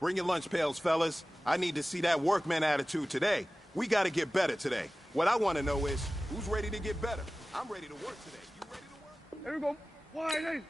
Bring your lunch pails, fellas. I need to see that workman attitude today. We got to get better today. What I want to know is, who's ready to get better? I'm ready to work today. You ready to work? There we go. Wide.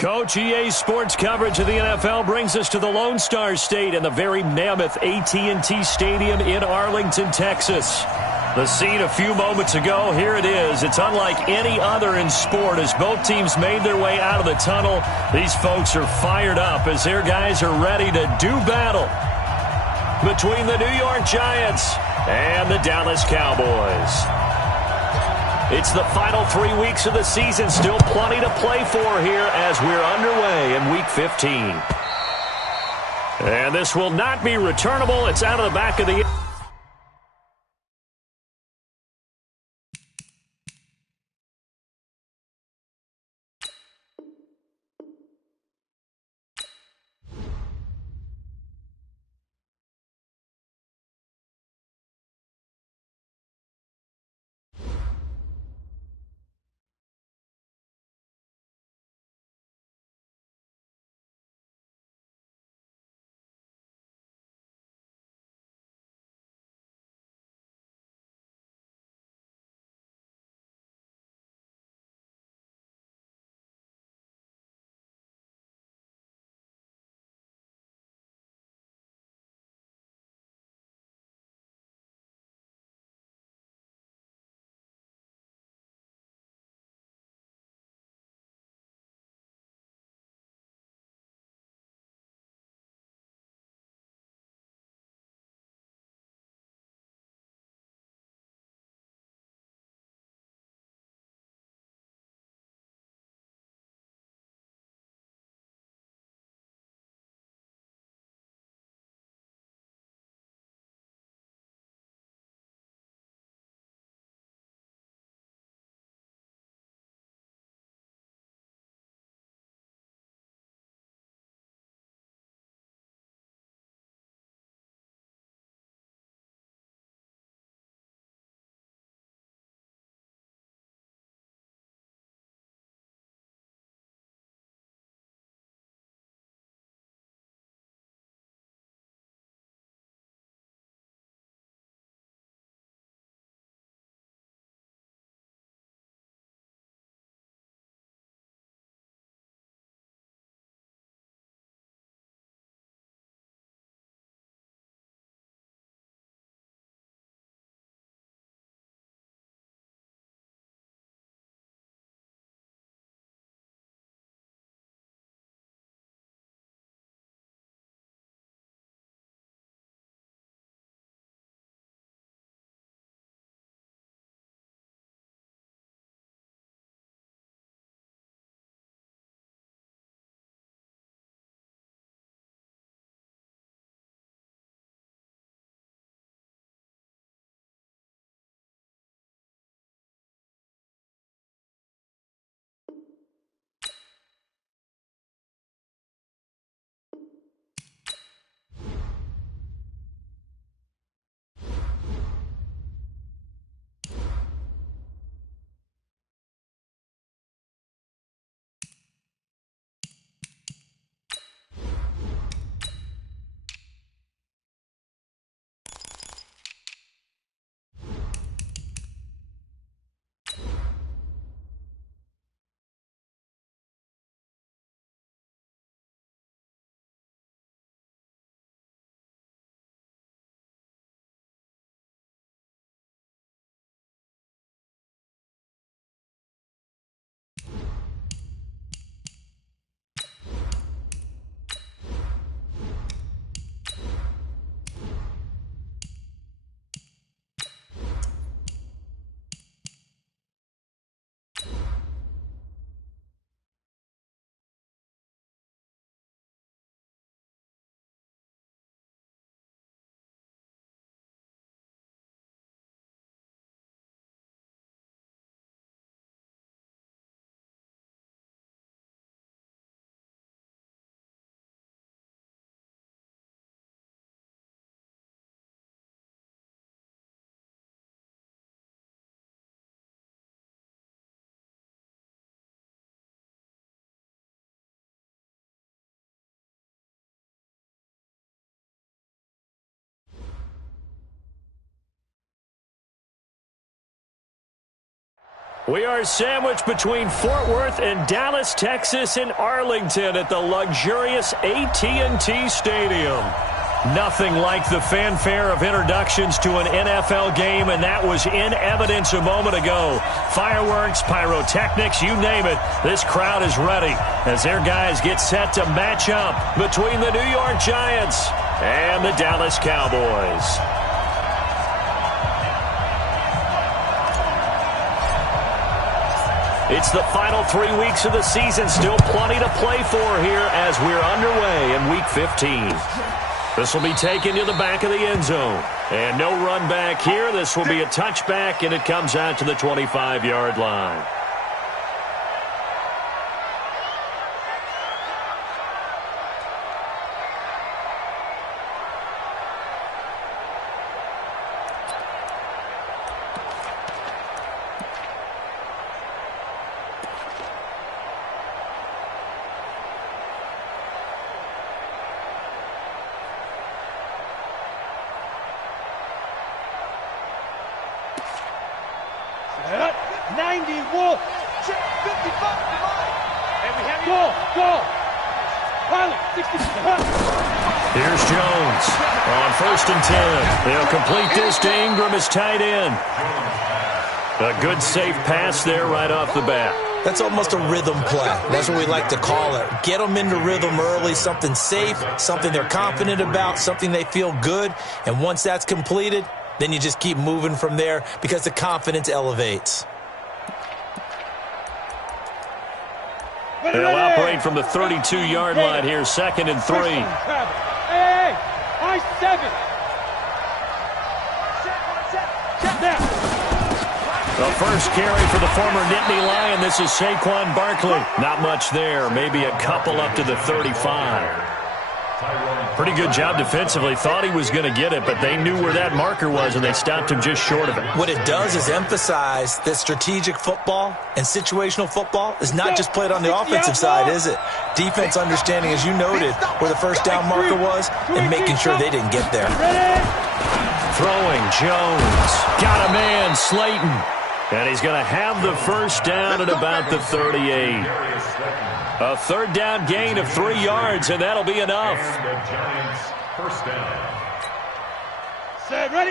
Coach, EA Sports coverage of the NFL brings us to the Lone Star State and the very mammoth AT&T Stadium in Arlington, Texas. The scene a few moments ago, here it is. It's unlike any other in sport as both teams made their way out of the tunnel. These folks are fired up as their guys are ready to do battle between the New York Giants and the Dallas Cowboys. It's the final 3 weeks of the season. Still plenty to play for here as we're underway in Week 15. And this will not be returnable. It's out of the back of the... We are sandwiched between Fort Worth and Dallas, Texas, in Arlington at the luxurious AT&T Stadium. Nothing like the fanfare of introductions to an NFL game, and that was in evidence a moment ago. Fireworks, pyrotechnics, you name it, this crowd is ready as their guys get set to match up between the New York Giants and the Dallas Cowboys. It's the final 3 weeks of the season. Still plenty to play for here as we're underway in Week 15. This will be taken to the back of the end zone. And no run back here. This will be a touchback, and it comes out to the 25-yard line. Here's Jones on 1st and 10. They'll complete this to Ingram as tight end. A good safe pass there right off the bat. That's almost a rhythm play. That's what we like to call it. Get them into rhythm early, something safe, something they're confident about, something they feel good. And once that's completed, then you just keep moving from there because the confidence elevates. They'll operate from the 32-yard line here, 2nd and 3. Hey, I-7. The first carry for the former Nittany Lion. This is Saquon Barkley. Not much there. Maybe a couple up to the 35. Pretty good job defensively. Thought he was going to get it, but they knew where that marker was, and they stopped him just short of it. What it does is emphasize that strategic football and situational football is not just played on the offensive side, is it? Defense understanding, as you noted, where the first down marker was and making sure they didn't get there. Throwing, Jones. Got a man, Slayton. And he's going to have the first down at about the 38. A third down gain of 3 yards, and that'll be enough.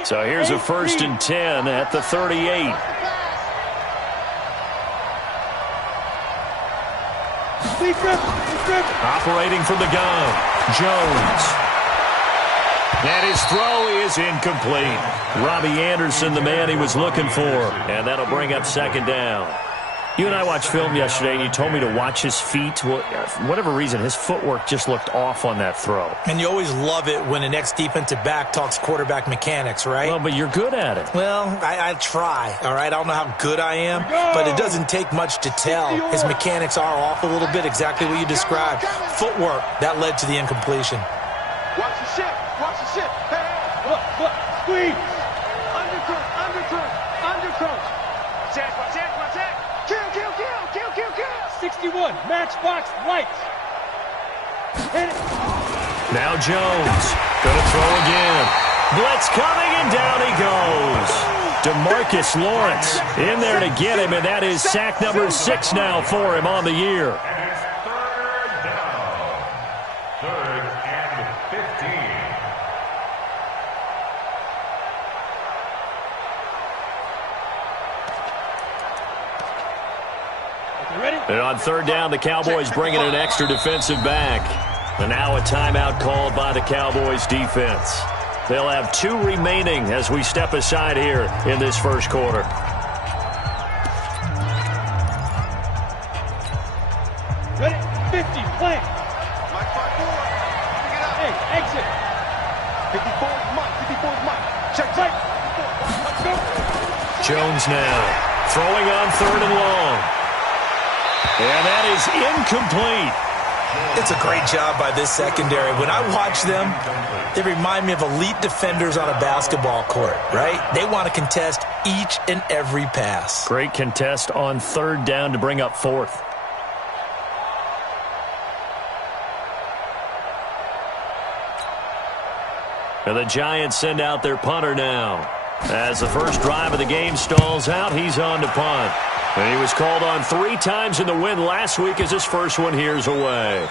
So here's a 1st and 10 at the 38. Operating from the gun, Jones. And his throw is incomplete. Robbie Anderson, the man he was looking for. And that'll bring up 2nd down. You and I watched film yesterday, and you told me to watch his feet. Well, for whatever reason, his footwork just looked off on that throw. And you always love it when an ex-defensive back talks quarterback mechanics, right? Well, but you're good at it. Well, I try, all right? I don't know how good I am, but it doesn't take much to tell. His mechanics are off a little bit, exactly what you described. Footwork, that led to the incompletion. Watch the ship. Watch the ship. Hey, Look, squeeze. Undercross. Check. Kill. 61, matchbox lights. Hit it. Now Jones. Gonna throw again. Blitz coming, and down he goes. DeMarcus Lawrence in there to get him, and that is sack number 6 now for him on the year. And on 3rd down, the Cowboys bringing an extra defensive back. And now a timeout called by the Cowboys defense. They'll have 2 remaining as we step aside here in this first quarter. Ready? 50, plant. Mike 5-4. Pick it up. Hey, exit. 54 is Mike. Check. Let's go. Jones now throwing on 3rd and long. And that is incomplete. It's a great job by this secondary. When I watch them, they remind me of elite defenders on a basketball court, right? They want to contest each and every pass. Great contest on 3rd down to bring up 4th. And the Giants send out their punter now. As the first drive of the game stalls out, he's on to punt. And he was called on 3 times in the win last week as his first one here's away.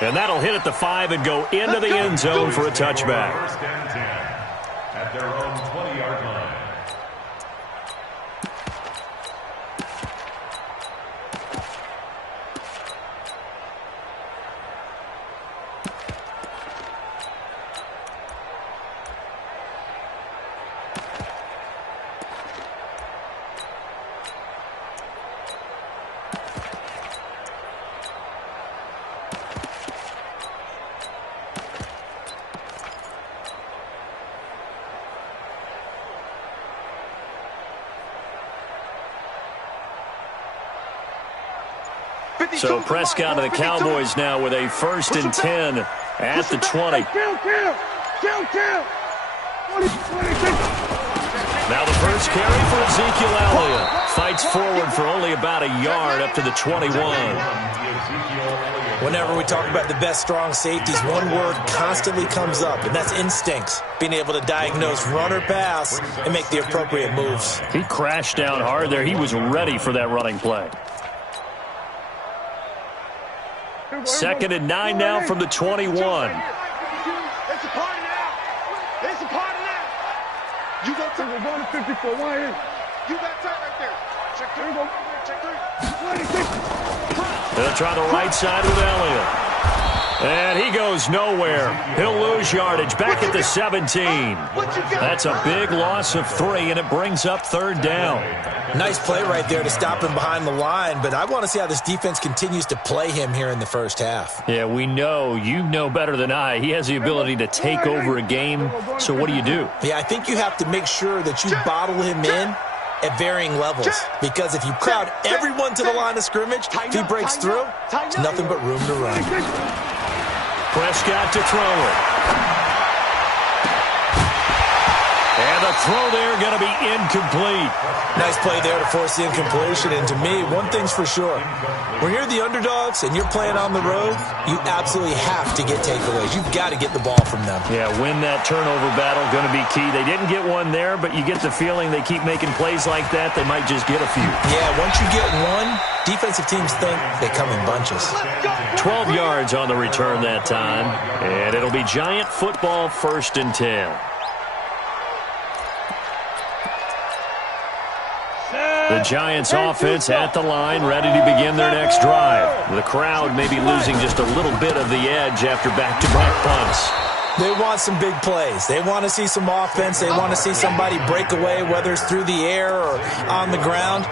And that'll hit at the 5 and go into the end zone for a touchback. First and 10 at their own 20-yard line. So Prescott of the Cowboys now with a first and 10 at the 20. Now the first carry for Ezekiel Elliott. Fights forward for only about a yard up to the 21. Whenever we talk about the best strong safeties, one word constantly comes up, and that's instincts. Being able to diagnose run or pass and make the appropriate moves. He crashed down hard there. He was ready for that running play. 2nd and 9 now from the 21. It's a party now. It's a party now. You go to the 154. Why is you got tight right there. Check 3. Check 3. They'll try the right side with Elliott. And he goes nowhere. He'll lose yardage back at the 17. That's a big loss of 3, and it brings up 3rd down. Nice play right there to stop him behind the line, but I want to see how this defense continues to play him here in the first half. Yeah, we know. You know better than I. He has the ability to take over a game, so what do you do? Yeah, I think you have to make sure that you bottle him in at varying levels, because if you crowd everyone to the line of scrimmage, if he breaks through, there's nothing but room to run. Prescott to throw it. And the throw there going to be incomplete. Nice play there to force the incompletion. And to me, one thing's for sure. When you're the underdogs and you're playing on the road, you absolutely have to get takeaways. You've got to get the ball from them. Yeah, win that turnover battle, going to be key. They didn't get one there, but you get the feeling they keep making plays like that, they might just get a few. Yeah, once you get one, defensive teams think they come in bunches. 12 yards on the return that time, and it'll be Giant football 1st and 10. The Giants offense at the line, ready to begin their next drive. The crowd may be losing just a little bit of the edge after back-to-back punts. They want some big plays. They want to see some offense. They want to see somebody break away, whether it's through the air or on the ground.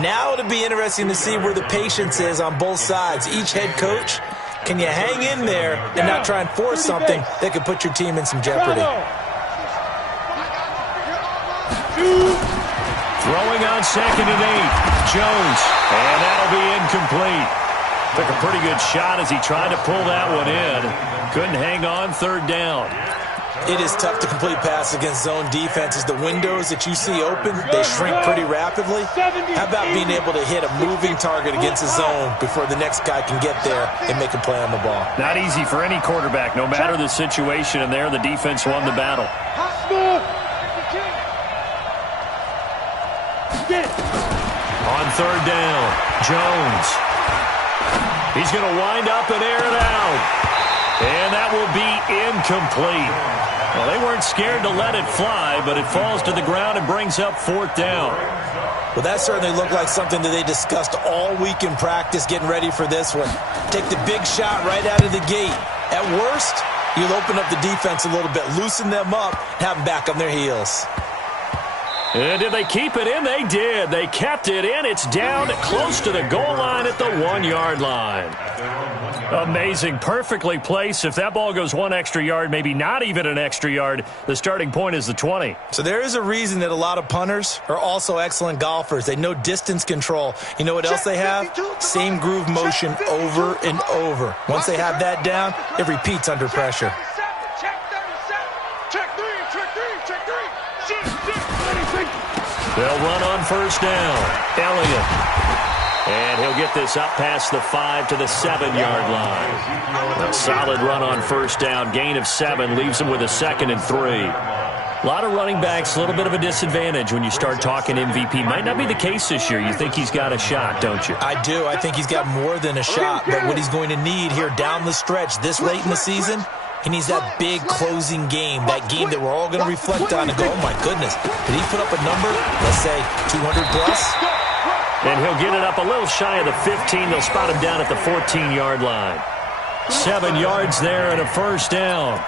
Now it'll be interesting to see where the patience is on both sides. Each head coach, can you hang in there and not try and force something that could put your team in some jeopardy? Throwing on 2nd and 8, Jones, and that'll be incomplete. Took a pretty good shot as he tried to pull that one in. Couldn't hang on, 3rd down. It is tough to complete passes against zone defenses. The windows that you see open, they shrink pretty rapidly. How about being able to hit a moving target against a zone before the next guy can get there and make a play on the ball? Not easy for any quarterback, no matter the situation, and there the defense won the battle. On 3rd down, Jones. He's going to wind up and air it out. And that will be incomplete. Well, they weren't scared to let it fly, but it falls to the ground and brings up 4th down. Well, that certainly looked like something that they discussed all week in practice, getting ready for this one. Take the big shot right out of the gate. At worst, you'll open up the defense a little bit, loosen them up, have them back on their heels. And did they keep it in? They did. They kept it in. It's down close to the goal line at the 1-yard line. Amazing. Perfectly placed. If that ball goes 1 extra yard, maybe not even an extra yard, the starting point is the 20. So there is a reason that a lot of punters are also excellent golfers. They know distance control. You know what else they have? Same groove motion over and over. Once they have that down, it repeats under pressure. They'll run on 1st down. Elliott. And he'll get this up past the 5 to the 7-yard line. A solid run on 1st down. Gain of 7 leaves him with a 2nd and 3. A lot of running backs, a little bit of a disadvantage when you start talking MVP. Might not be the case this year. You think he's got a shot, don't you? I do. I think he's got more than a shot. But what he's going to need here down the stretch this late in the season, he needs that big closing game, that game that we're all going to reflect on and go, oh, my goodness, did he put up a number, let's say 200 plus? And he'll get it up a little shy of the 15. They'll spot him down at the 14-yard line. 7 yards there and a first down.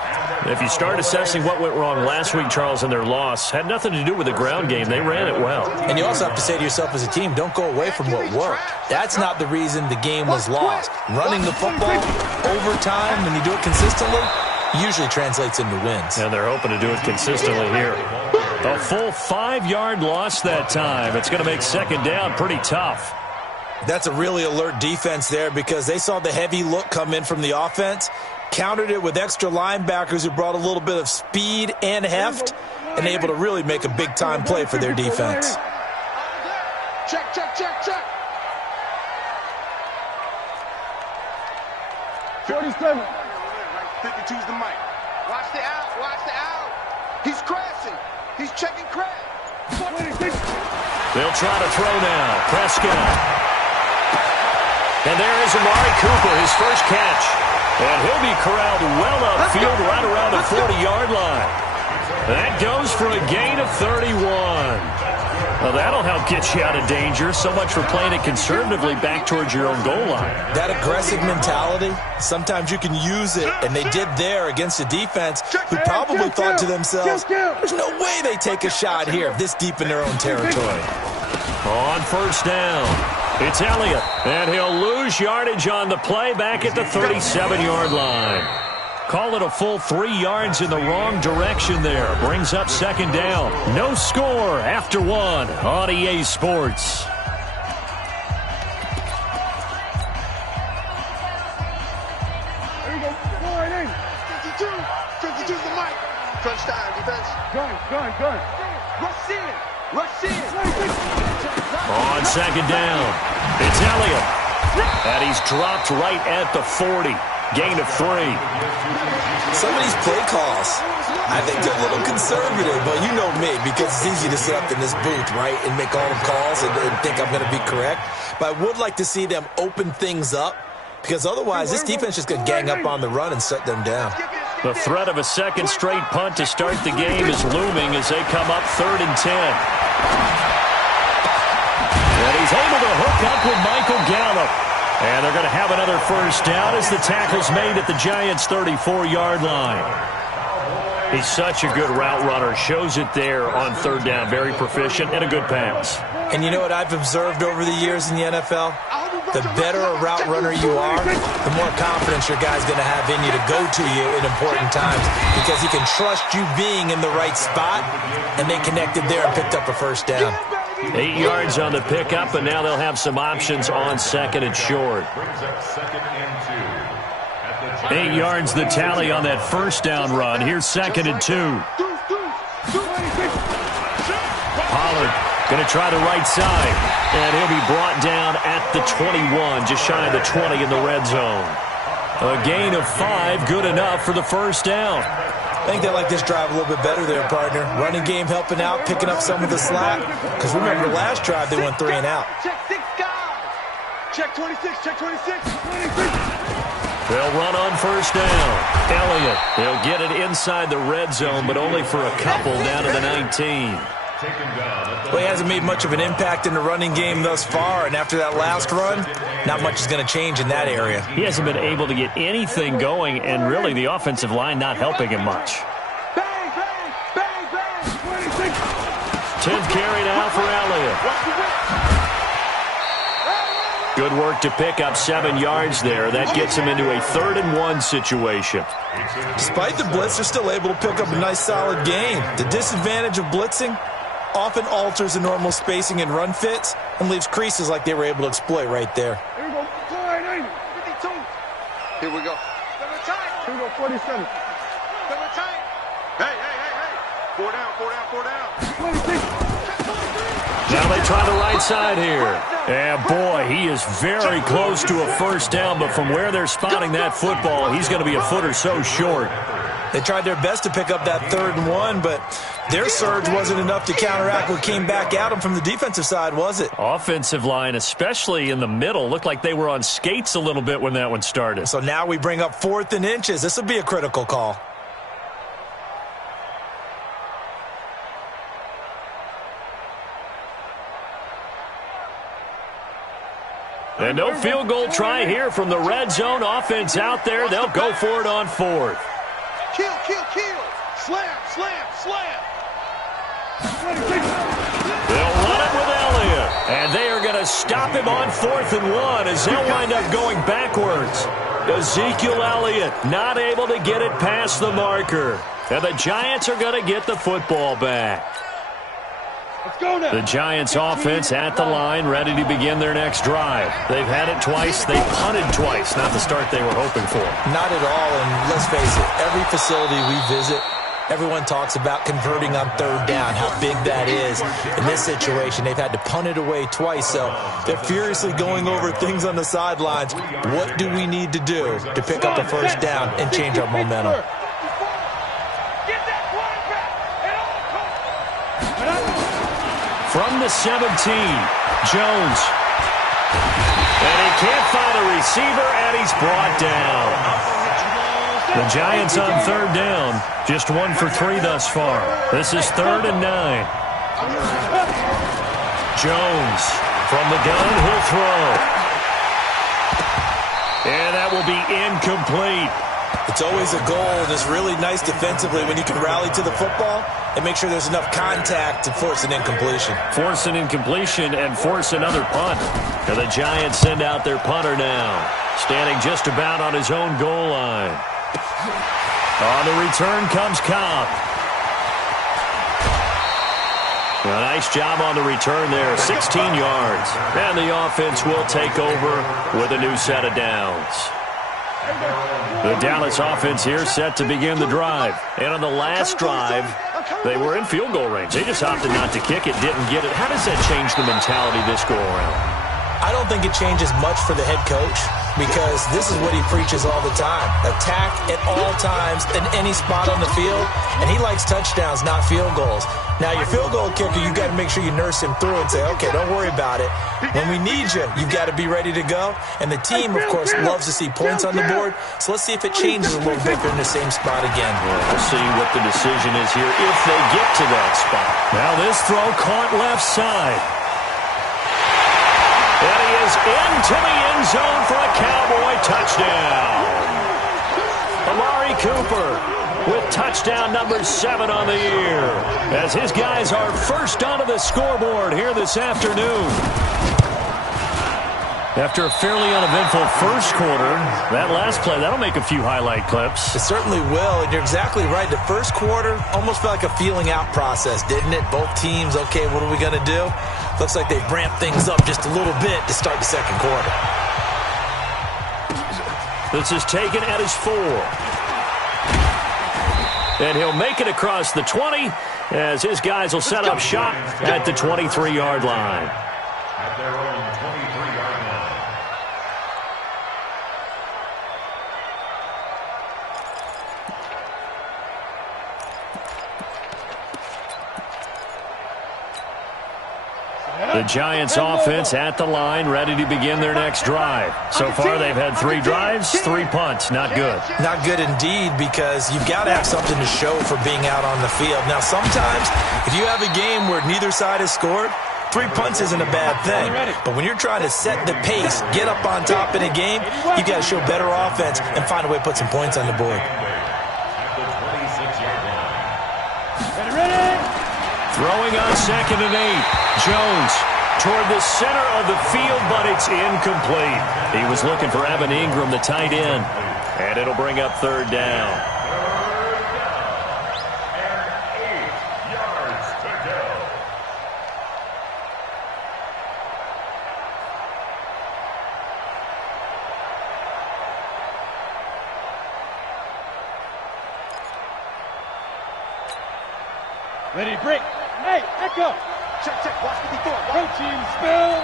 If you start assessing what went wrong last week, Charles, in their loss, had nothing to do with the ground game. They ran it well. And you also have to say to yourself as a team, don't go away from what worked. That's not the reason the game was lost. Running the football over time, when you do it consistently, usually translates into wins. And they're hoping to do it consistently here. A full 5-yard loss that time. It's going to make second down pretty tough. That's a really alert defense there because they saw the heavy look come in from the offense, countered it with extra linebackers who brought a little bit of speed and heft, and able to really make a big-time play for their defense. Check, check, check, check. 47. 52's the mic. Watch the out, watch the out. He's crashing. He's checking crash. They'll try to throw now. Prescott. And there is Amari Cooper, his first catch. And he'll be corralled well upfield right around the 40-yard line. That goes for a gain of 31. Well, that'll help get you out of danger. So much for playing it conservatively back towards your own goal line. That aggressive mentality, sometimes you can use it, and they did there against a defense who probably thought to themselves, there's no way they take a shot here this deep in their own territory. On first down, it's Elliott, and he'll lose yardage on the play back at the 37-yard line. Call it a full 3 yards in the wrong direction there. Brings up second down. No score after 1 on EA Sports. There you go. 52. 52's the mic. Crunch time, defense. Gun. Rush in. On second down, it's Elliott. And he's dropped right at the 40. Gain of 3. Some of these play calls, I think they're a little conservative, but you know me, because it's easy to sit up in this booth, right, and make all the calls and think I'm going to be correct. But I would like to see them open things up, because otherwise this defense is going to gang up on the run and shut them down. The threat of a second straight punt to start the game is looming as they come up 3rd and 10. And he's able to hook up with Michael Gallup. And they're going to have another first down as the tackle's made at the Giants' 34-yard line. He's such a good route runner. Shows it there on 3rd down. Very proficient and a good pass. And you know what I've observed over the years in the NFL? The better a route runner you are, the more confidence your guy's going to have in you to go to you in important times because he can trust you being in the right spot, and they connected there and picked up a first down. 8 yards on the pickup, and now they'll have some options on second and short. 8 yards the tally on that first down run. Here's 2nd and 2. Pollard going to try the right side, and he'll be brought down at the 21, just shy of the 20 in the red zone. A gain of 5, good enough for the first down. I think they like this drive a little bit better there, partner. Running game helping out, picking up some of the slack. Because remember, the last drive they went 3 and out. Check 6 guys. Check 26, check 26. They'll run on first down. Elliott, they'll get it inside the red zone, but only for a couple down to the 19. Well, he hasn't made much of an impact in the running game thus far, and after that last run, not much is going to change in that area. He hasn't been able to get anything going, and really the offensive line not helping him much. Bang, bang, bang, bang. 26. 10th carry now for Elliott. Good work to pick up 7 yards there. That gets him into a 3rd and 1 situation. Despite the blitz, they're still able to pick up a nice solid gain. The disadvantage of blitzing often alters the normal spacing and run fits and leaves creases like they were able to exploit right there. Here we go. 52. Here we go. Here we go. 47. Hey. 4 down. 26. Now they try the right side here. And boy, he is very close to a first down, but from where they're spotting that football, he's going to be a foot or so short. They tried their best to pick up that 3rd and 1, but their surge wasn't enough to counteract what came back at them from the defensive side, was it? Offensive line, especially in the middle, looked like they were on skates a little bit when that one started. So now we bring up 4th and inches. This will be a critical call. And no field goal try here from the red zone. Offense out there. They'll go for it on 4th. Kill, kill, kill. Slam, slam, slam. They'll run it with Elliott. And they are going to stop him on 4th and 1 as they'll wind up going backwards. Ezekiel Elliott not able to get it past the marker. And the Giants are going to get the football back. The Giants offense at the line, ready to begin their next drive. They've had it twice. They punted twice. Not the start they were hoping for. Not at all, and let's face it, every facility we visit, everyone talks about converting on 3rd down, how big that is. In this situation, they've had to punt it away twice, so they're furiously going over things on the sidelines. What do we need to do to pick up a 1st down and change our momentum? From the 17, Jones. And he can't find a receiver, and he's brought down. The Giants on 3rd down, just 1 for 3 thus far. This is 3rd and 9. Jones from the gun, he'll throw. And that will be incomplete. It's always a goal, and it's really nice defensively when you can rally to the football and make sure there's enough contact to force an incompletion. Force an incompletion and force another punt. And the Giants send out their punter now, standing just about on his own goal line. On the return comes Cobb. A nice job on the return there, 16 yards. And the offense will take over with a new set of downs. The Dallas offense here set to begin the drive. And on the last drive, they were in field goal range. They just opted not to kick it, didn't get it. How does that change the mentality this go-around? I don't think it changes much for the head coach because this is what he preaches all the time. Attack at all times in any spot on the field, and he likes touchdowns, not field goals. Now, your field goal kicker, you've got to make sure you nurse him through and say, okay, don't worry about it. When we need you, you've got to be ready to go. And the team, of course, loves to see points on the board, so let's see if it changes a little bit. They're in the same spot again. We'll see what the decision is here if they get to that spot. Now this throw caught left side. And he is into the end zone for a Cowboy touchdown. Amari Cooper with touchdown number 7 on the year, as his guys are first onto the scoreboard here this afternoon. After a fairly uneventful first quarter, that last play, that'll make a few highlight clips. It certainly will, and you're exactly right. The first quarter almost felt like a feeling out process, didn't it? Both teams, okay, what are we going to do? Looks like they've ramped things up just a little bit to start the second quarter. This is taken at his 4. And he'll make it across the 20 as his guys will set up shop at the 23-yard line. At their own 23-yard line. The Giants offense at the line, ready to begin their next drive. So far, they've had 3 drives, 3 punts. Not good. Not good indeed, because you've got to have something to show for being out on the field. Now, sometimes, if you have a game where neither side has scored, 3 punts isn't a bad thing. But when you're trying to set the pace, get up on top in a game, you've got to show better offense and find a way to put some points on the board. Throwing on 2nd and 8. Jones toward the center of the field, but it's incomplete. He was looking for Evan Ingram, the tight end, and it'll bring up 3rd down. 8 yards to go. Ready, break. Hey, echo. Check, check. Watch 54. Go team, spill.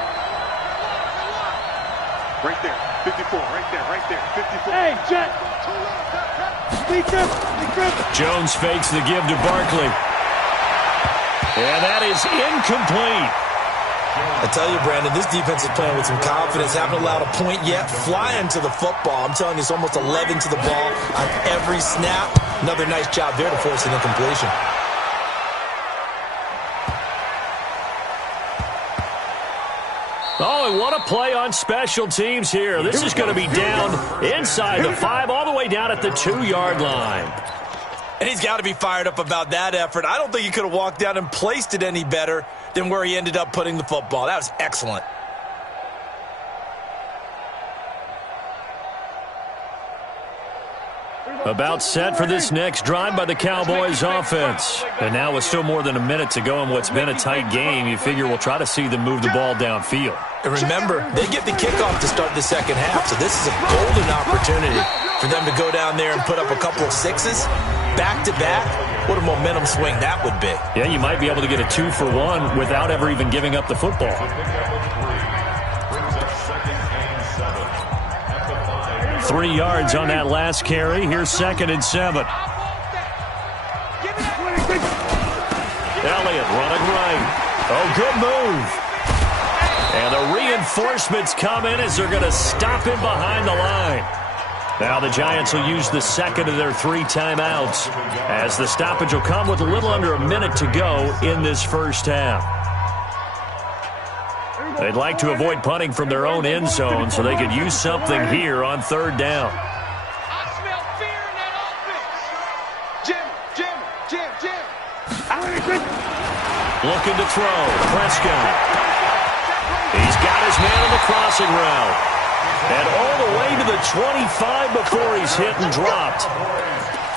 Right there. 54. Right there. 54. Hey, Jet. Jones fakes the give to Barkley. And that is incomplete. I tell you, Brandon, this defense is playing with some confidence. Haven't allowed a point yet. Flying to the football. I'm telling you, it's almost 11 to the ball on every snap. Another nice job there to force an incompletion. Oh, and what a play on special teams here. This is going to be down inside the 5, all the way down at the 2-yard line. And he's got to be fired up about that effort. I don't think he could have walked down and placed it any better than where he ended up putting the football. That was excellent. About set for this next drive by the Cowboys offense. And now with still more than a minute to go in what's been a tight game, you figure we'll try to see them move the ball downfield. And remember, they get the kickoff to start the second half, so this is a golden opportunity for them to go down there and put up a couple of sixes back-to-back. What a momentum swing that would be. Yeah, you might be able to get a 2-for-1 without ever even giving up the football. 3 yards on that last carry. Here's 2nd and 7. Elliott running right. Oh, good move. And the reinforcements come in as they're going to stop him behind the line. Now the Giants will use the second of their 3 timeouts as the stoppage will come with a little under a minute to go in this first half. They'd like to avoid punting from their own end zone so they could use something here on 3rd down. I smell fear in that offense. Jim. Looking to throw. Prescott. He's got his man on the crossing route. And all the way to the 25 before he's hit and dropped.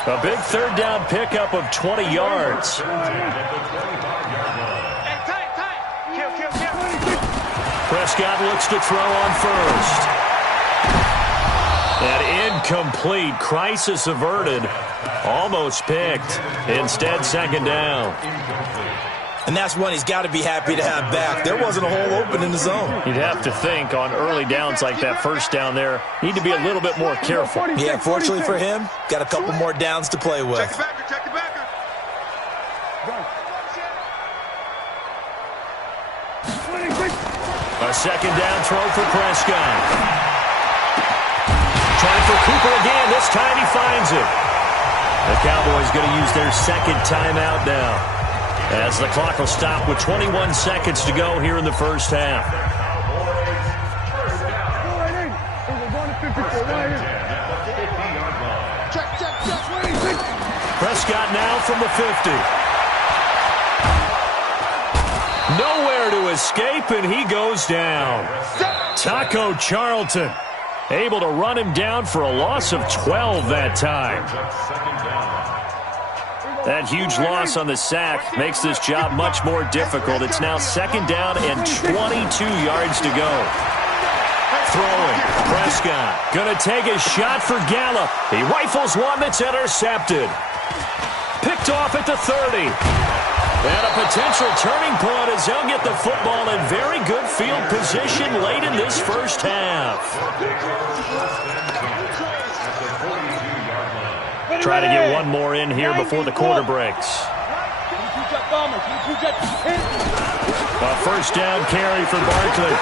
A big 3rd down pickup of 20 yards. Prescott looks to throw on first. And incomplete. Crisis averted. Almost picked. Instead, 2nd down. And that's one he's got to be happy to have back. There wasn't a hole open in the zone. You'd have to think on early downs like that first down there, need to be a little bit more careful. Yeah, fortunately for him, got a couple more downs to play with. Check the backer. A 2nd down throw for Prescott. Trying for Cooper again. This time he finds it. The Cowboys going to use their 2nd timeout now, as the clock will stop with 21 seconds to go here in the first half. Prescott now from the 50. Nowhere to escape, and he goes down. Taco Charlton able to run him down for a loss of 12 that time. That huge loss on the sack makes this job much more difficult. It's now 2nd down and 22 yards to go. Throwing. Prescott going to take a shot for Gallup. He rifles one that's intercepted. Picked off at the 30. And a potential turning point as they'll get the football in very good field position late in this first half. Try to get one more in here before the quarter breaks. A 1st down carry for Barkley.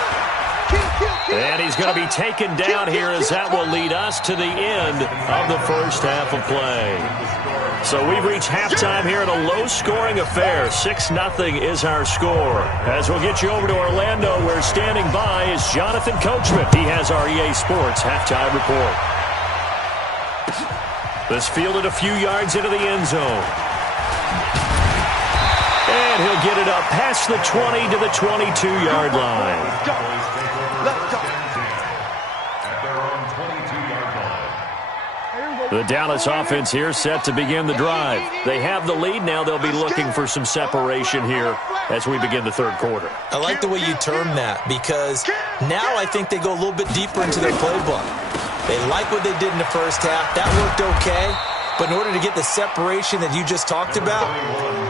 And he's going to be taken down here as that will lead us to the end of the first half of play. So we've reached halftime here in a low-scoring affair. 6-0 is our score. As we'll get you over to Orlando, where standing by is Jonathan Coachman. He has our EA Sports halftime report. This fielded a few yards into the end zone. And he'll get it up past the 20 to the 22-yard line. The Dallas offense here set to begin the drive. They have the lead. Now they'll be looking for some separation here as we begin the 3rd quarter. I like the way you term that, because now I think they go a little bit deeper into their playbook. They like what they did in the first half. That worked okay. But in order to get the separation that you just talked about,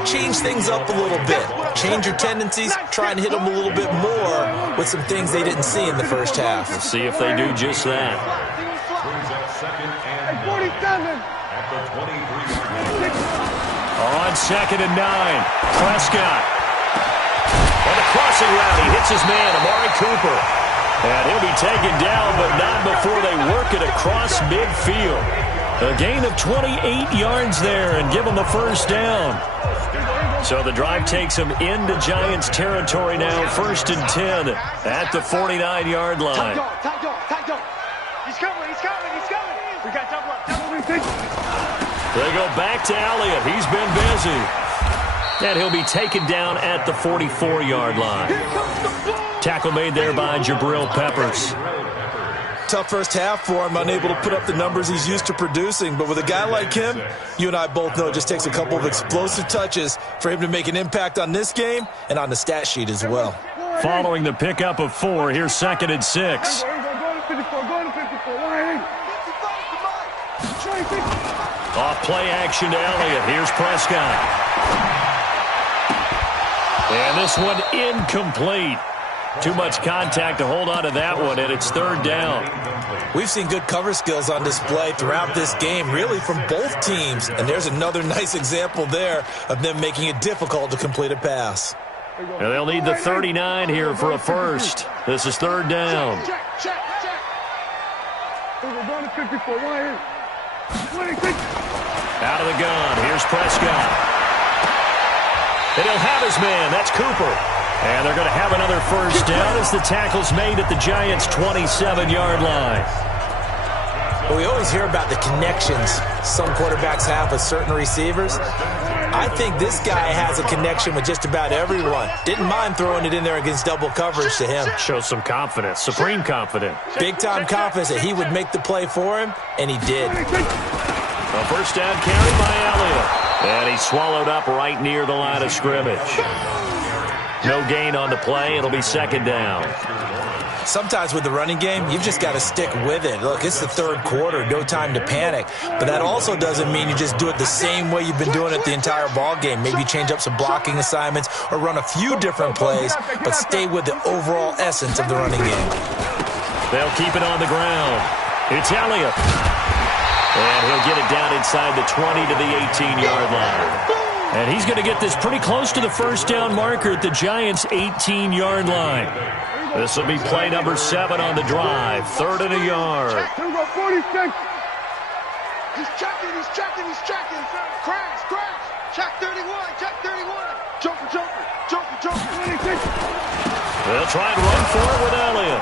change things up a little bit. change your tendencies, try and hit them a little bit more with some things they didn't see in the first half. We'll see if they do just that. On 2nd and 9, Prescott. On the crossing route, he hits his man, Amari Cooper. And he'll be taken down, but not before they work it across midfield. A gain of 28 yards there and give them the first down. So the drive takes them into Giants territory now, 1st and 10 at the 49-yard line. He's coming. We got double up. They go back to Elliott. He's been busy. And he'll be taken down at the 44-yard line. Tackle made there by Jabril Peppers. Tough first half for him, unable to put up the numbers he's used to producing. But with a guy like him, you and I both know it just takes a couple of explosive touches for him to make an impact on this game and on the stat sheet as well. Following the pickup of 4, here's 2nd and 6. Off play action to Elliott. Here's Prescott. And this one incomplete. Too much contact to hold on to that one, and it's 3rd down. We've seen good cover skills on display throughout this game, really from both teams. And there's another nice example there of them making it difficult to complete a pass. And they'll need the 39 here for a first. This is 3rd down. Out of the gun. Here's Prescott. And he'll have his man. That's Cooper. And they're going to have another first down as the tackle's made at the Giants' 27-yard line. Well, we always hear about the connections some quarterbacks have with certain receivers. I think this guy has a connection with just about everyone. Didn't mind throwing it in there against double coverage to him. Shows some confidence, supreme confidence. Big-time confidence that he would make the play for him, and he did. A first down carry by Elliott. And he's swallowed up right near the line of scrimmage. No gain on the play. It'll be 2nd down. Sometimes with the running game, you've just got to stick with it. Look, it's the 3rd quarter, no time to panic. But that also doesn't mean you just do it the same way you've been doing it the entire ball game. Maybe change up some blocking assignments or run a few different plays, but stay with the overall essence of the running game. They'll keep it on the ground. It's Elliott. And he'll get it down inside the 20 to the 18-yard line. And he's going to get this pretty close to the first down marker at the Giants' 18-yard line. This will be play number 7 on the drive. 3rd and a yard. Here we go, 46. He's checking. Crash. Check 31. Joker. 26. They'll try and run for it with Elliott.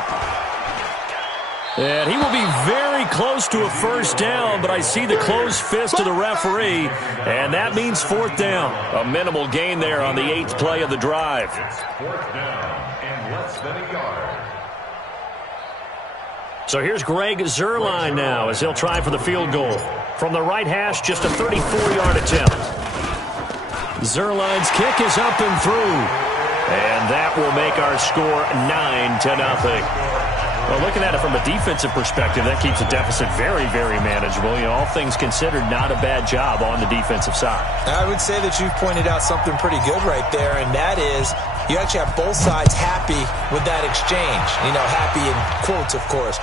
And he will be very close to a first down, but I see the closed fist of the referee, and that means 4th down. A minimal gain there on the 8th play of the drive. 4th down and less than a yard. So here's Greg Zuerlein now as he'll try for the field goal. From the right hash, just a 34-yard attempt. Zuerlein's kick is up and through. And that will make our score 9-0. Well, looking at it from a defensive perspective, that keeps the deficit very, very manageable. You know, all things considered, not a bad job on the defensive side. I would say that you've pointed out something pretty good right there, and that is you actually have both sides happy with that exchange. You know, happy in quotes, of course.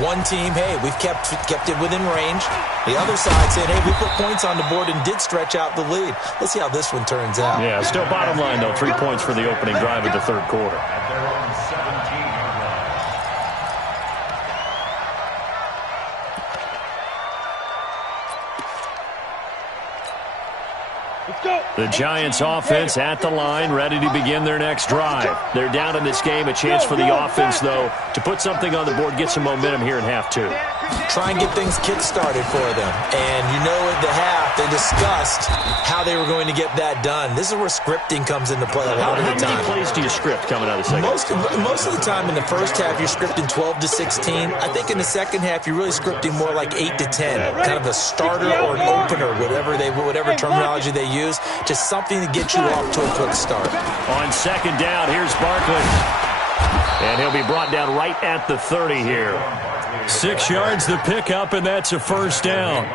One team, hey, we've kept it within range. The other side saying, hey, we put points on the board and did stretch out the lead. Let's see how this one turns out. Yeah, still bottom line, though, 3 points for the opening drive of the 3rd quarter. At their own 17-yard line. The Giants offense at the line, ready to begin their next drive. They're down in this game. A chance for the offense, though, to put something on the board, get some momentum here in half 2. Try and get things kick-started for them. And you know at the half, they discussed how they were going to get that done. This is where scripting comes into play a lot of the time. How many plays do you script coming out of the second? Most of the time in the first half, you're scripting 12 to 16. I think in the second half, you're really scripting more like 8 to 10. Kind of a starter or an opener, whatever terminology they use. Just something to get you off to a quick start. On 2nd down, here's Barkley. And he'll be brought down right at the 30 here. 6 yards the pickup, and that's a first down.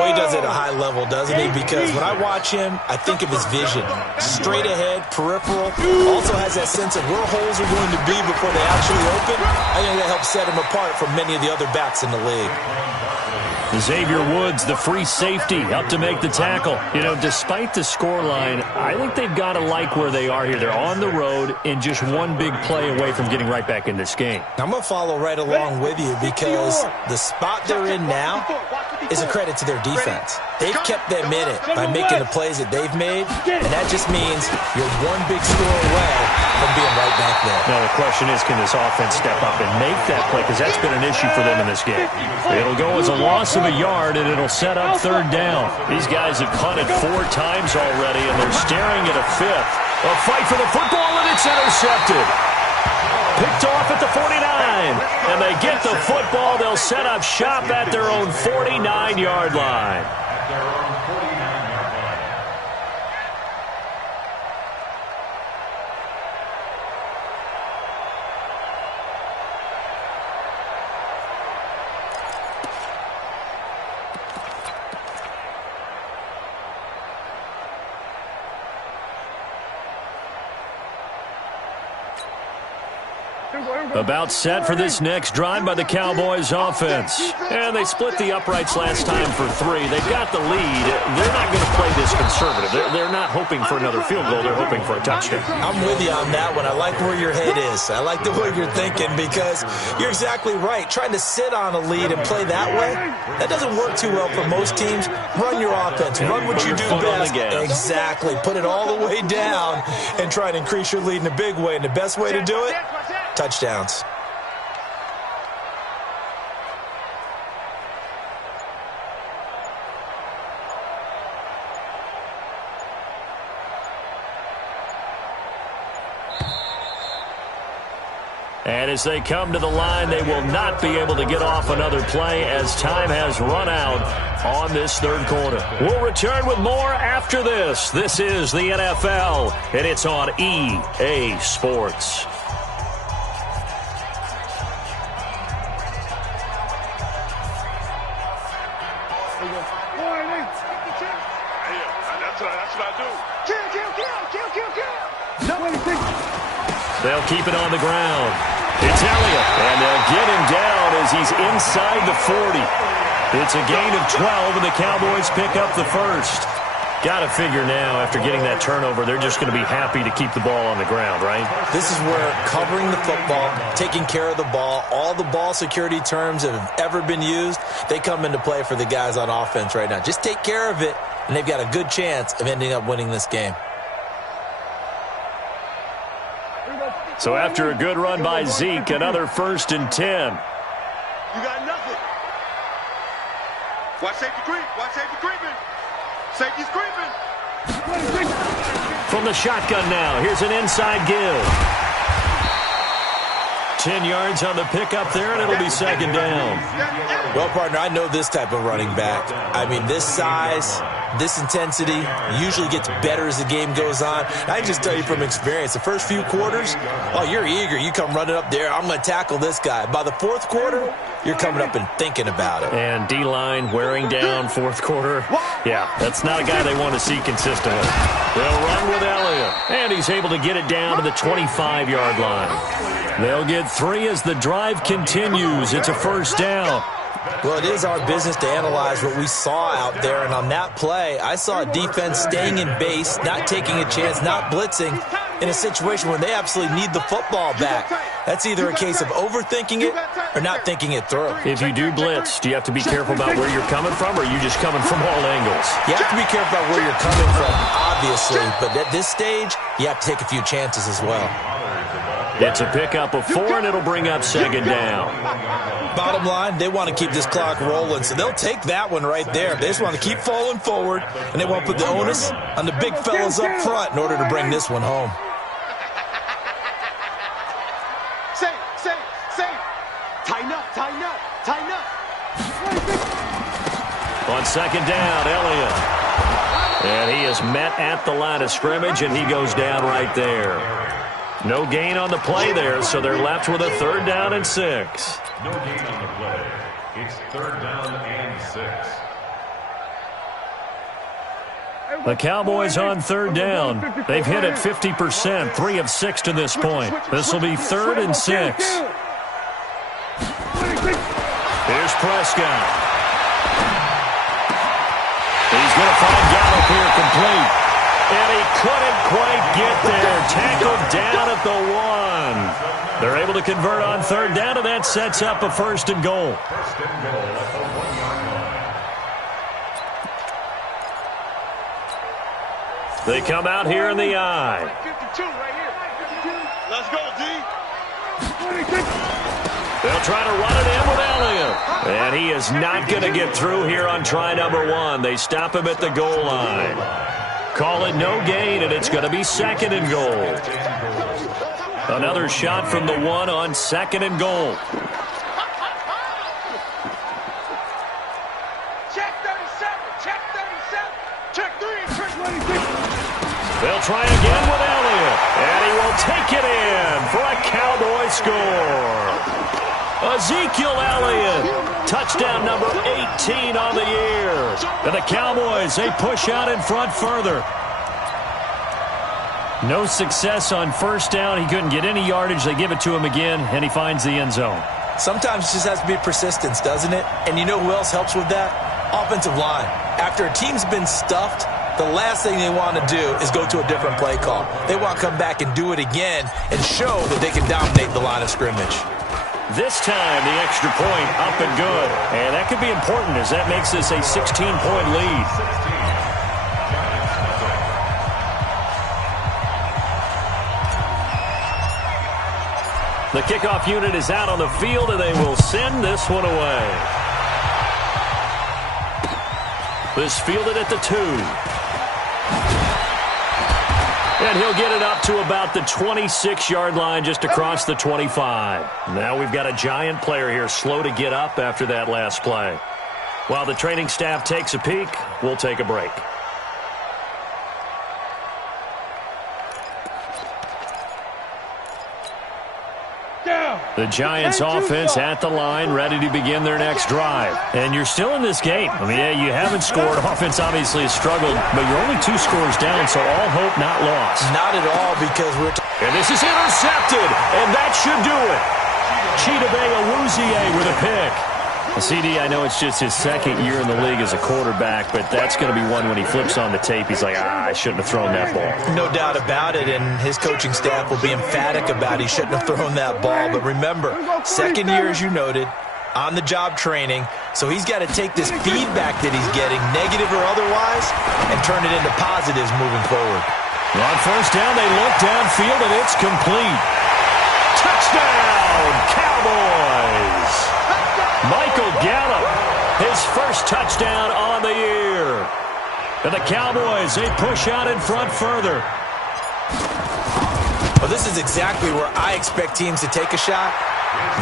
Well, he does it at a high level, doesn't he? Because when I watch him, I think of his vision. Straight ahead, peripheral. Also has that sense of where holes are going to be before they actually open. I think that helps set him apart from many of the other backs in the league. Xavier Woods, the free safety, up to make the tackle. You know, despite the scoreline, I think they've got to like where they are here. They're on the road and just one big play away from getting right back in this game. I'm going to follow right along with you because the spot they're in now is a credit to their defense. They've kept them in it by making the plays that they've made, and that just means you're one big score away from being right back there. Now, the question is, can this offense step up and make that play? Because that's been an issue for them in this game. It'll go as a loss of a yard, and it'll set up third down. These guys have punted 4 times already, and they're staring at a 5th. A fight for the football, and it's intercepted. Picked off at the 49, and they get the football. They'll set up shop at their own 49-yard line. About set for this next drive by the Cowboys offense. And they split the uprights last time for 3. They've got the lead. They're not going to play this conservative. They're not hoping for another field goal. They're hoping for a touchdown. I'm with you on that one. I like where your head is. I like the way you're thinking because you're exactly right. Trying to sit on a lead and play that way, that doesn't work too well for most teams. Run your offense. Run what you do best. Exactly. Put it all the way down and try to increase your lead in a big way. And the best way to do it, touchdowns. And as they come to the line, they will not be able to get off another play as time has run out on this third quarter. We'll return with more after this. This is the NFL, and it's on EA Sports. They'll keep it on the ground. It's Elliott, and they'll get him down as he's inside the 40. It's a gain of 12, and the Cowboys pick up the first. Got to figure now, after getting that turnover, they're just going to be happy to keep the ball on the ground, right? This is where covering the football, taking care of the ball, all the ball security terms that have ever been used, they come into play for the guys on offense right now. Just take care of it, and they've got a good chance of ending up winning this game. So after a good run by Zeke, another 1st and 10. You got nothing. Watch safety creep. Watch safety creeping. Safety's creeping. From the shotgun now, here's an inside give. 10 yards on the pickup there, and it'll be 2nd down. Well, partner, I know this type of running back. I mean, this size, this intensity usually gets better as the game goes on. I just tell you from experience, the first few quarters, oh, you're eager. You come running up there, I'm going to tackle this guy. By the 4th quarter, you're coming up and thinking about it. And D-line wearing down 4th quarter. Yeah, that's not a guy they want to see consistently. They'll run with Elliott, and he's able to get it down to the 25-yard line. They'll get 3 as the drive continues. It's a 1st down. Well, it is our business to analyze what we saw out there, and on that play, I saw a defense staying in base, not taking a chance, not blitzing, in a situation where they absolutely need the football back. That's either a case of overthinking it or not thinking it through. If you do blitz, do you have to be careful about where you're coming from, or are you just coming from all angles? You have to be careful about where you're coming from, obviously, but at this stage, you have to take a few chances as well. It's a pickup of 4, and it'll bring up 2nd down. Bottom line, they want to keep this clock rolling, so they'll take that one right there. They just want to keep falling forward, and they want to put the onus on the big fellas up front in order to bring this one home. Tighten up. On 2nd down, Elliott. And he is met at the line of scrimmage, and he goes down right there. No gain on the play there, so they're left with a 3rd down and 6. No gain on the play. It's 3rd down and 6. The Cowboys on third down. They've hit it 50%, 3 of 6 to this point. This will be 3rd and 6. Here's Prescott. He's going to find Gallup here complete. And he couldn't quite get there. Tackled down at the 1. They're able to convert on third down, and that sets up a 1st and goal. They come out here in the eye. 52 right here. 52. Let's go, D. They'll try to run it in with Elliott. And he is not going to get through here on try number 1. They stop him at the goal line. Call it no gain, and it's going to be 2nd and goal. Another shot from the 1 on 2nd and goal. Check 37. Check 37. Check 3. Check 26. They'll try again with Elliott. And he will take it in for a Cowboy score. Ezekiel Elliott, touchdown number 18 on the year. And the Cowboys, they push out in front further. No success on first down. He couldn't get any yardage. They give it to him again, and he finds the end zone. Sometimes it just has to be persistence, doesn't it? And you know who else helps with that? Offensive line. After a team's been stuffed, the last thing they want to do is go to a different play call. They want to come back and do it again and show that they can dominate the line of scrimmage. This time, the extra point up and good. And that could be important as that makes this a 16-point lead. The kickoff unit is out on the field, and they will send this one away. This fielded at the 2. And he'll get it up to about the 26-yard line, just across the 25. Now we've got a giant player here, slow to get up after that last play. While the training staff takes a peek, we'll take a break. The Giants offense at the line, ready to begin their next drive. And you're still in this game. I mean, yeah, you haven't scored. Offense obviously has struggled, but you're only 2 scores down, so all hope not lost. Not at all, because we're... And this is intercepted, and that should do it. Chidobe Awuzie with a pick. CD, I know it's just his 2nd year in the league as a quarterback, but that's going to be one when he flips on the tape. He's like, I shouldn't have thrown that ball. No doubt about it, and his coaching staff will be emphatic about he shouldn't have thrown that ball. But remember, 2nd year, as you noted, on-the-job training, so he's got to take this feedback that he's getting, negative or otherwise, and turn it into positives moving forward. On first down, they look downfield, and it's complete. Touchdown, Cowboys! Michael Gallup, his first touchdown on the year. And the Cowboys, they push out in front further. Well, this is exactly where I expect teams to take a shot.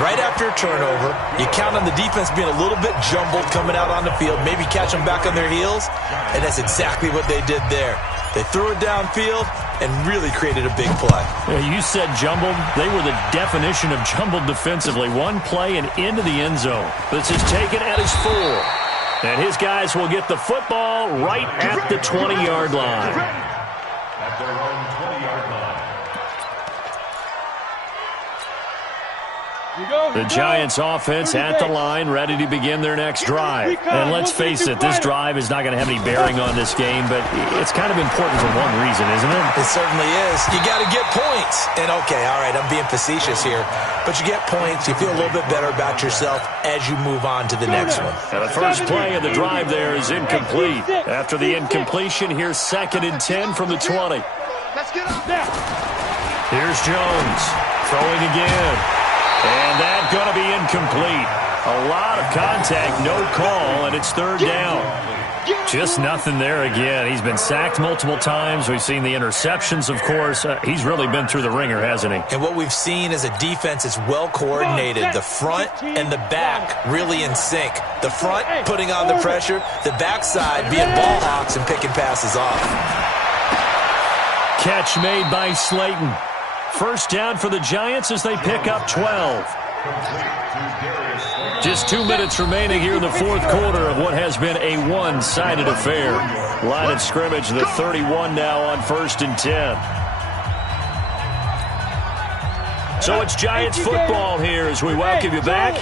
Right after a turnover, you count on the defense being a little bit jumbled coming out on the field, maybe catch them back on their heels, and that's exactly what they did there. They threw it downfield and really created a big play. Yeah, you said jumbled. They were the definition of jumbled defensively. One play and into the end zone. This is taken at his 4. And his guys will get the football right at the 20-yard line. At their own 20-yard line. The Giants offense at the line, ready to begin their next drive. And let's face it, this drive is not going to have any bearing on this game, but it's kind of important for one reason, isn't it? It certainly is. You got to get points. And okay, all right, I'm being facetious here, but you get points, you feel a little bit better about yourself as you move on to the next one. And the first play of the drive there is incomplete. After the incompletion, here's 2nd and 10 from the 20. Let's get up there. Here's Jones throwing again. And that's going to be incomplete. A lot of contact, no call, and it's 3rd down. Just nothing there again. He's been sacked multiple times. We've seen the interceptions, of course. He's really been through the ringer, hasn't he? And what we've seen is a defense that's well coordinated. The front and the back really in sync. The front putting on the pressure. The backside being ball hawks and picking passes off. Catch made by Slayton. First down for the Giants as they pick up 12. Just 2 minutes remaining here in the fourth quarter of what has been a one-sided affair. Line of scrimmage, the 31 now on 1st and 10. So it's Giants football here as we welcome you back.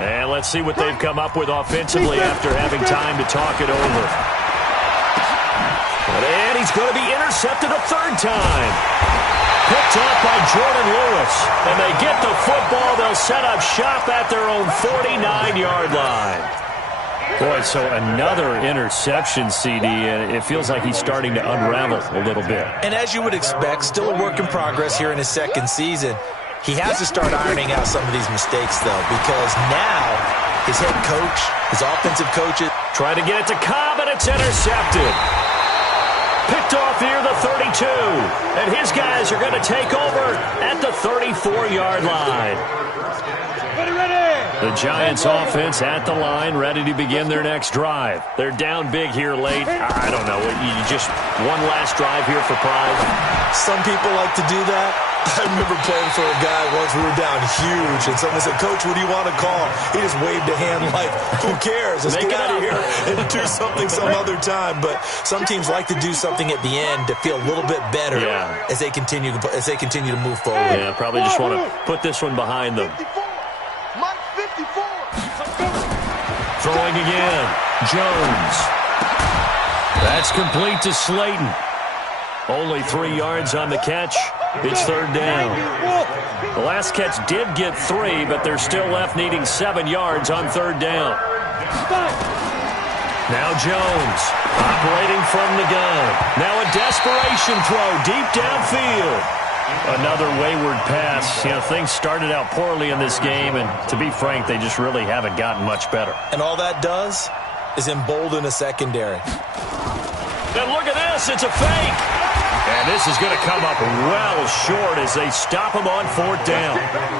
And let's see what they've come up with offensively after having time to talk it over. And he's going to be intercepted a third time. Picked up by Jordan Lewis. And they get the football. They'll set up shop at their own 49-yard line. Boy, so another interception, CD, and it feels like he's starting to unravel a little bit. And as you would expect, still a work in progress here in his second season. He has to start ironing out some of these mistakes, though, because now his head coach, his offensive coaches, try to get it to Cobb, and it's intercepted. Picked off here, the 32. And his guys are going to take over at the 34-yard line. The Giants offense at the line, ready to begin their next drive. They're down big here late. I don't know. You just one last drive here for pride. Some people like to do that. I remember playing for a guy once. We were down huge, and someone said, "Coach, what do you want to call?" He just waved a hand like, "Who cares? Let's get out of here and do something some other time." But some teams like to do something at the end to feel a little bit better as they continue to move forward. Yeah, probably just want to put this one behind them. Throwing again, Jones. That's complete to Slayton. Only 3 yards on the catch. It's third down. The last catch did get 3, but they're still left needing 7 yards on third down. Now Jones operating from the gun. Now a desperation throw deep downfield. Another wayward pass. You know, things started out poorly in this game, and to be frank, they just really haven't gotten much better. And all that does is embolden a secondary. And look at this. It's a fake. And this is going to come up well short as they stop him on fourth down.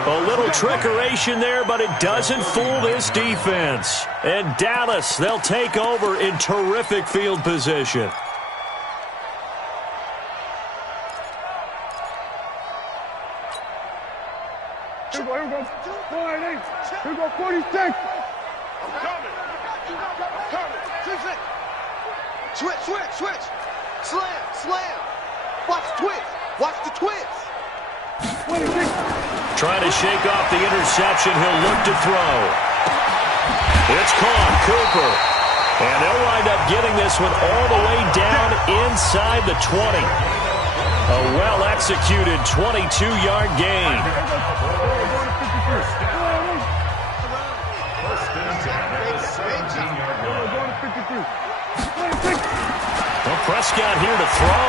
A little trickeration there, but it doesn't fool this defense. And Dallas, they'll take over in terrific field position. Here we go. 46. I'm coming. Switch. Slam. Watch the twist. 26. Trying to shake off the interception. He'll look to throw. It's caught. Cooper. And they'll wind up getting this one all the way down inside the 20. A well-executed 22-yard gain. Well, Prescott here to throw.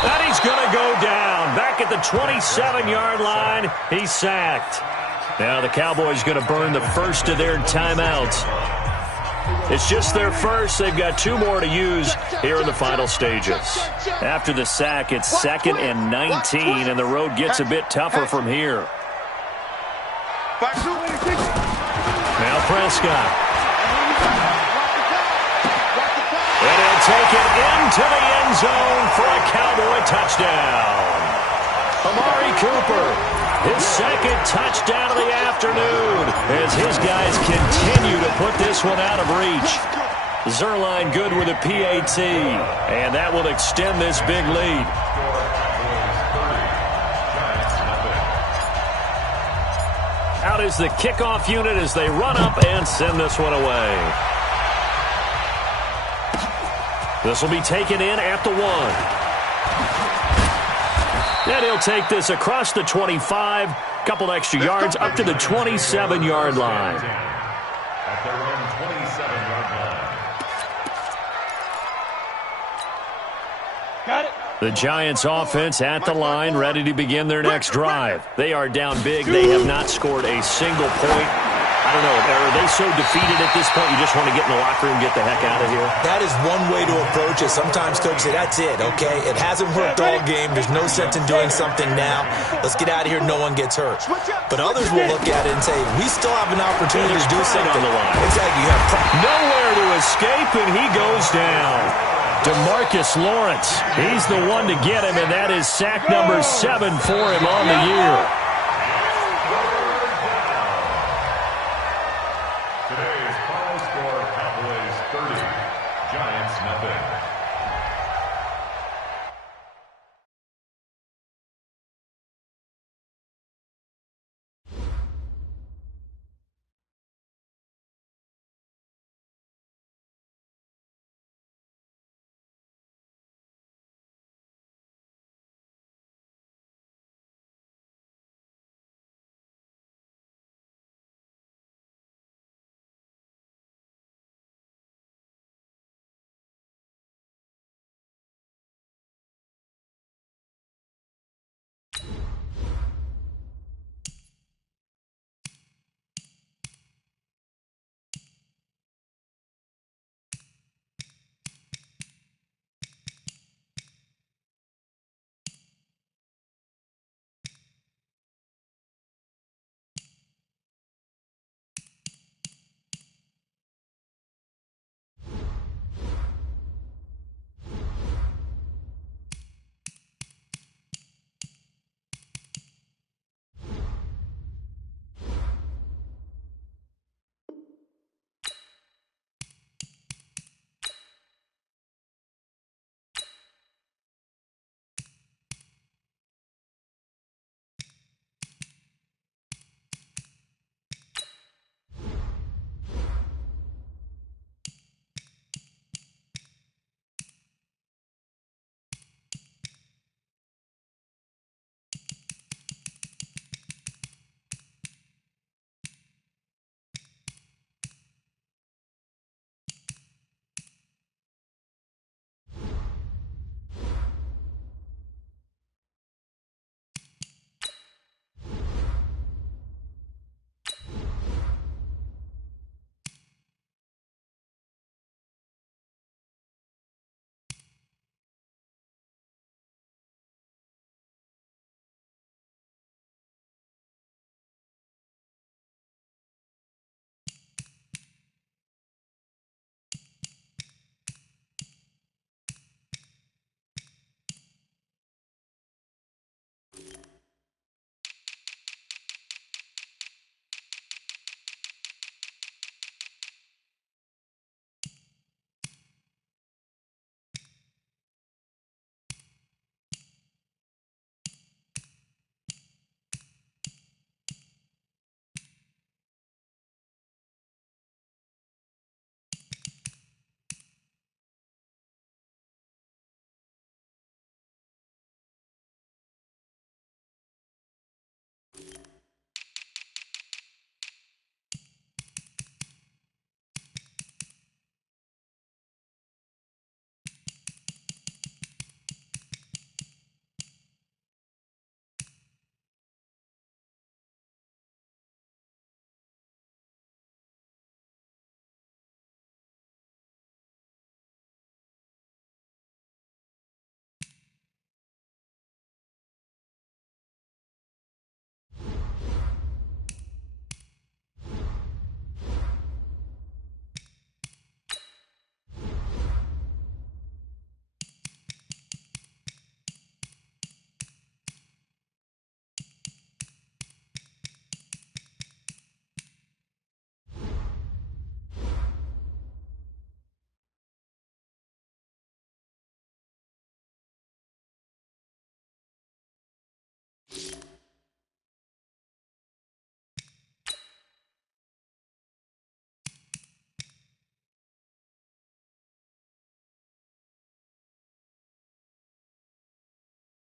And he's going to go down. Back at the 27-yard line, he's sacked. Now the Cowboys going to burn the first of their timeouts. It's just their first. They've got 2 more to use here in the final stages. After the sack, it's 2nd and 19, and the road gets a bit tougher from here. Now Prescott. And he'll take it into the end zone for a Cowboy touchdown. Amari Cooper, his second touchdown of the afternoon as his guys continue to put this one out of reach. Zerline good with a PAT, and that will extend this big lead. Out is the kickoff unit as they run up and send this one away. This will be taken in at the 1. And he'll take this across the 25, couple extra yards up to the 27-yard line. At their own 27-yard line. Got it. The Giants offense at the line, ready to begin their next drive. They are down big. They have not scored a single point. I don't know, are they so defeated at this point you just want to get in the locker room and get the heck out of here? That is one way to approach it. Sometimes coaches say, that's it, okay? It hasn't worked all game. There's no sense in doing something now. Let's get out of here. No one gets hurt. But others will look at it and say, we still have an opportunity to do something. On the line. Exactly. You have nowhere to escape, and he goes down. DeMarcus Lawrence, he's the one to get him, and that is sack number 7 for him on the year. Today's final score, Cowboys 30, Giants nothing.